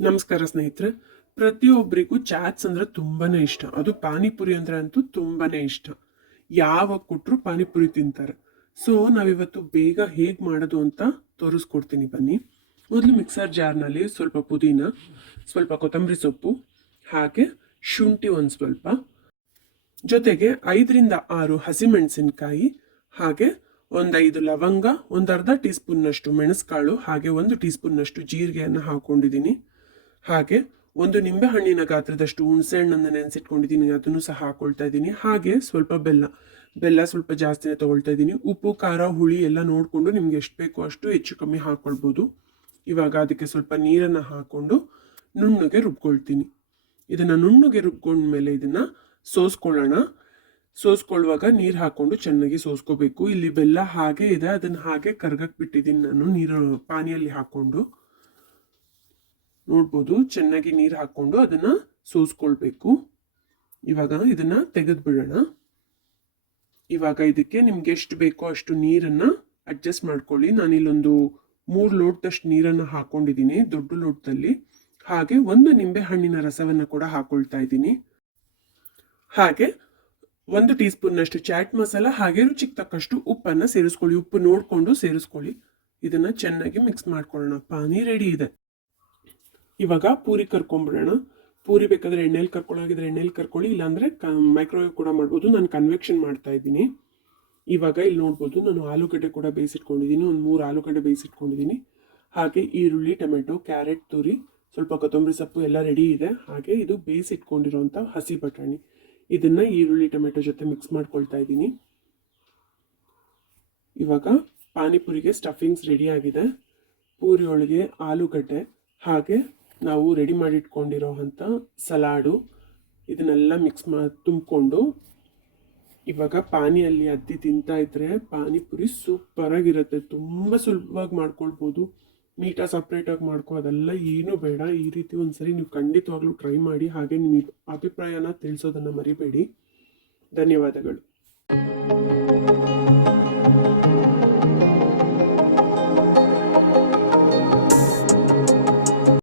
ನಮಸ್ಕಾರ ಸ್ನೇಹಿತರೆ. ಪ್ರತಿಯೊಬ್ಬರಿಗೂ ಚಾಟ್ಸ್ ಅಂದ್ರೆ ತುಂಬಾನೇ ಇಷ್ಟ. ಅದು ಪಾನಿಪುರಿ ಅಂದ್ರೆ ಅಂತೂ ತುಂಬಾನೇ ಇಷ್ಟ. ಯಾವಾಗ ಕೊಟ್ಟರು ಪಾನಿಪುರಿ ತಿಂತಾರೆ. ಸೊ ನಾವಿವತ್ತು ಬೇಗ ಹೇಗೆ ಮಾಡೋದು ಅಂತ ತೋರಿಸ್ಕೊಡ್ತೀನಿ ಬನ್ನಿ. ಮೊದಲು ಮಿಕ್ಸರ್ ಜಾರ್ನಲ್ಲಿ ಸ್ವಲ್ಪ ಪುದೀನ, ಸ್ವಲ್ಪ ಕೊತ್ತಂಬರಿ ಸೊಪ್ಪು, ಹಾಗೆ ಶುಂಠಿ ಒಂದು ಸ್ವಲ್ಪ, ಜೊತೆಗೆ 5 ರಿಂದ 6 ಹಸಿಮೆಣಸಿನಕಾಯಿ, ಹಾಗೆ ಒಂದು 5 ಲವಂಗ, ಒಂದು ಅರ್ಧ ಟೀ ಸ್ಪೂನ್ನಷ್ಟು ಮೆಣಸುಕಾಳು, ಹಾಗೆ 1 ಟೀ ಸ್ಪೂನ್ನಷ್ಟು ಜೀರಿಗೆಯನ್ನು ಹಾಕೊಂಡಿದ್ದೀನಿ. ಹಾಗೆ ಒಂದು ನಿಂಬೆ ಹಣ್ಣಿನ ಗಾತ್ರದಷ್ಟು ಹುಣಸೆ ಹಣ್ಣನ್ನು ನೆನೆಸಿಟ್ಕೊಂಡಿದ್ದೀನಿ, ಅದನ್ನು ಸಹ ಹಾಕೊಳ್ತಾ ಇದ್ದೀನಿ. ಹಾಗೆ ಸ್ವಲ್ಪ ಬೆಲ್ಲ ಸ್ವಲ್ಪ ಜಾಸ್ತಿನೇ ತಗೊಳ್ತಾ ಇದ್ದೀನಿ. ಉಪ್ಪು ಖಾರ ಹುಳಿ ಎಲ್ಲ ನೋಡಿಕೊಂಡು ನಿಮ್ಗೆ ಎಷ್ಟು ಬೇಕೋ ಅಷ್ಟು ಹೆಚ್ಚು ಕಮ್ಮಿ ಹಾಕ್ಕೊಳ್ಬೋದು. ಇವಾಗ ಅದಕ್ಕೆ ಸ್ವಲ್ಪ ನೀರನ್ನು ಹಾಕ್ಕೊಂಡು ನುಣ್ಣಗೆ ರುಬ್ಕೊಳ್ತೀನಿ. ಇದನ್ನು ನುಣ್ಣಗೆ ರುಬ್ಕೊಂಡ್ಮೇಲೆ ಇದನ್ನು ಸೋಸ್ಕೊಳ್ಳೋಣ. ಸೋಸ್ಕೊಳ್ಳುವಾಗ ನೀರು ಹಾಕ್ಕೊಂಡು ಚೆನ್ನಾಗಿ ಸೋಸ್ಕೋಬೇಕು. ಇಲ್ಲಿ ಬೆಲ್ಲ ಹಾಗೆ ಇದೆ, ಅದನ್ನು ಹಾಗೆ ಕರ್ಗಕ್ಕೆ ಬಿಟ್ಟಿದ್ದೀನಿ ನಾನು ನೀರು ಪಾನಿಯಲ್ಲಿ ಹಾಕ್ಕೊಂಡು. ನೋಡ್ಬೋದು, ಚೆನ್ನಾಗಿ ನೀರು ಹಾಕ್ಕೊಂಡು ಅದನ್ನ ಸೋಸ್ಕೊಳ್ಬೇಕು. ಇವಾಗ ಇದನ್ನ ತೆಗೆದು ಬಿಡೋಣ. ಇವಾಗ ಇದಕ್ಕೆ ನಿಮ್ಗೆ ಎಷ್ಟು ಬೇಕೋ ಅಷ್ಟು ನೀರನ್ನ ಅಡ್ಜಸ್ಟ್ ಮಾಡ್ಕೊಳ್ಳಿ. ನಾನಿಲ್ಲೊಂದು 3 ಲೋಟದಷ್ಟು ನೀರನ್ನು ಹಾಕೊಂಡಿದ್ದೀನಿ ದೊಡ್ಡ ಲೋಟದಲ್ಲಿ. ಹಾಗೆ 1 ನಿಂಬೆ ಹಣ್ಣಿನ ರಸವನ್ನ ಕೂಡ ಹಾಕೊಳ್ತಾ ಇದ್ದೀನಿ. ಹಾಗೆ 1 ಟೀ ಸ್ಪೂನ್ನಷ್ಟು ಚಾಟ್ ಮಸಾಲ, ಹಾಗೆ ರುಚಿಗೆ ತಕ್ಕಷ್ಟು ಉಪ್ಪನ್ನು ಸೇರಿಸ್ಕೊಳ್ಳಿ. ಉಪ್ಪು ನೋಡಿಕೊಂಡು ಸೇರಿಸ್ಕೊಳ್ಳಿ. ಇದನ್ನ ಚೆನ್ನಾಗಿ ಮಿಕ್ಸ್ ಮಾಡ್ಕೊಳ್ಳೋಣ. ಪಾನಿ ರೆಡಿ ಇದೆ. ಇವಾಗ ಪೂರಿ ಕರ್ಕೊಂಡ್ಬಿಡೋಣ. ಪೂರಿ ಬೇಕಾದರೆ ಎಣ್ಣೆಲಿ ಕರ್ಕೊಳ್ಳೋಗಿದ್ರೆ ಎಣ್ಣೆಲಿ ಕರ್ಕೊಳ್ಳಿ, ಇಲ್ಲಾಂದರೆ ಮೈಕ್ರೋವೇವ್ ಕೂಡ ಮಾಡ್ಬೋದು. ನಾನು ಕನ್ವೆಕ್ಷನ್ ಮಾಡ್ತಾ ಇದ್ದೀನಿ. ಇವಾಗ ಇಲ್ಲಿ ನೋಡ್ಬೋದು, ನಾನು ಆಲೂಗಡ್ಡೆ ಕೂಡ ಬೇಯಿಸಿಟ್ಕೊಂಡಿದ್ದೀನಿ. ಒಂದು 3 ಆಲೂಗಡ್ಡೆ ಬೇಯಿಸಿಟ್ಕೊಂಡಿದ್ದೀನಿ. ಹಾಗೆ ಈರುಳ್ಳಿ, ಟೊಮೆಟೊ, ಕ್ಯಾರೆಟ್ ತುರಿ, ಸ್ವಲ್ಪ ಕೊತ್ತಂಬರಿ ಸೊಪ್ಪು ಎಲ್ಲ ರೆಡಿ ಇದೆ. ಹಾಗೆ ಇದು ಬೇಯಿಸಿಟ್ಕೊಂಡಿರೋಂಥ ಹಸಿ ಬಟಾಣಿ, ಇದನ್ನು ಈರುಳ್ಳಿ ಟೊಮೆಟೊ ಜೊತೆ ಮಿಕ್ಸ್ ಮಾಡ್ಕೊಳ್ತಾ ಇದ್ದೀನಿ. ಇವಾಗ ಪಾನಿಪುರಿಗೆ ಸ್ಟಫಿಂಗ್ಸ್ ರೆಡಿ ಆಗಿದೆ. ಪೂರಿ ಒಳಗೆ ಆಲೂಗಡ್ಡೆ, ಹಾಗೆ ನಾವು ರೆಡಿ ಮಾಡಿಟ್ಕೊಂಡಿರೋ ಅಂಥ ಸಲಾಡು, ಇದನ್ನೆಲ್ಲ ಮಿಕ್ಸ್ ತುಂಬಿಕೊಂಡು ಇವಾಗ ಪಾನಿಯಲ್ಲಿ ಅದ್ದಿ ತಿಂತಾ ಇದ್ರೆ ಪಾನಿಪುರಿ ಸೂಪರಾಗಿರುತ್ತೆ. ತುಂಬ ಸುಲಭವಾಗಿ ಮಾಡ್ಕೊಳ್ಬೋದು. ನೀಟಾಗಿ ಸಪ್ರೇಟಾಗಿ ಮಾಡ್ಕೋ ಅದೆಲ್ಲ ಏನೂ ಬೇಡ. ಈ ರೀತಿ ಒಂದ್ಸರಿ ನೀವು ಖಂಡಿತವಾಗ್ಲೂ ಟ್ರೈ ಮಾಡಿ. ಹಾಗೆ ನಿಮ್ಮ ಅಭಿಪ್ರಾಯನ ತಿಳಿಸೋದನ್ನು ಮರಿಬೇಡಿ. ಧನ್ಯವಾದಗಳು.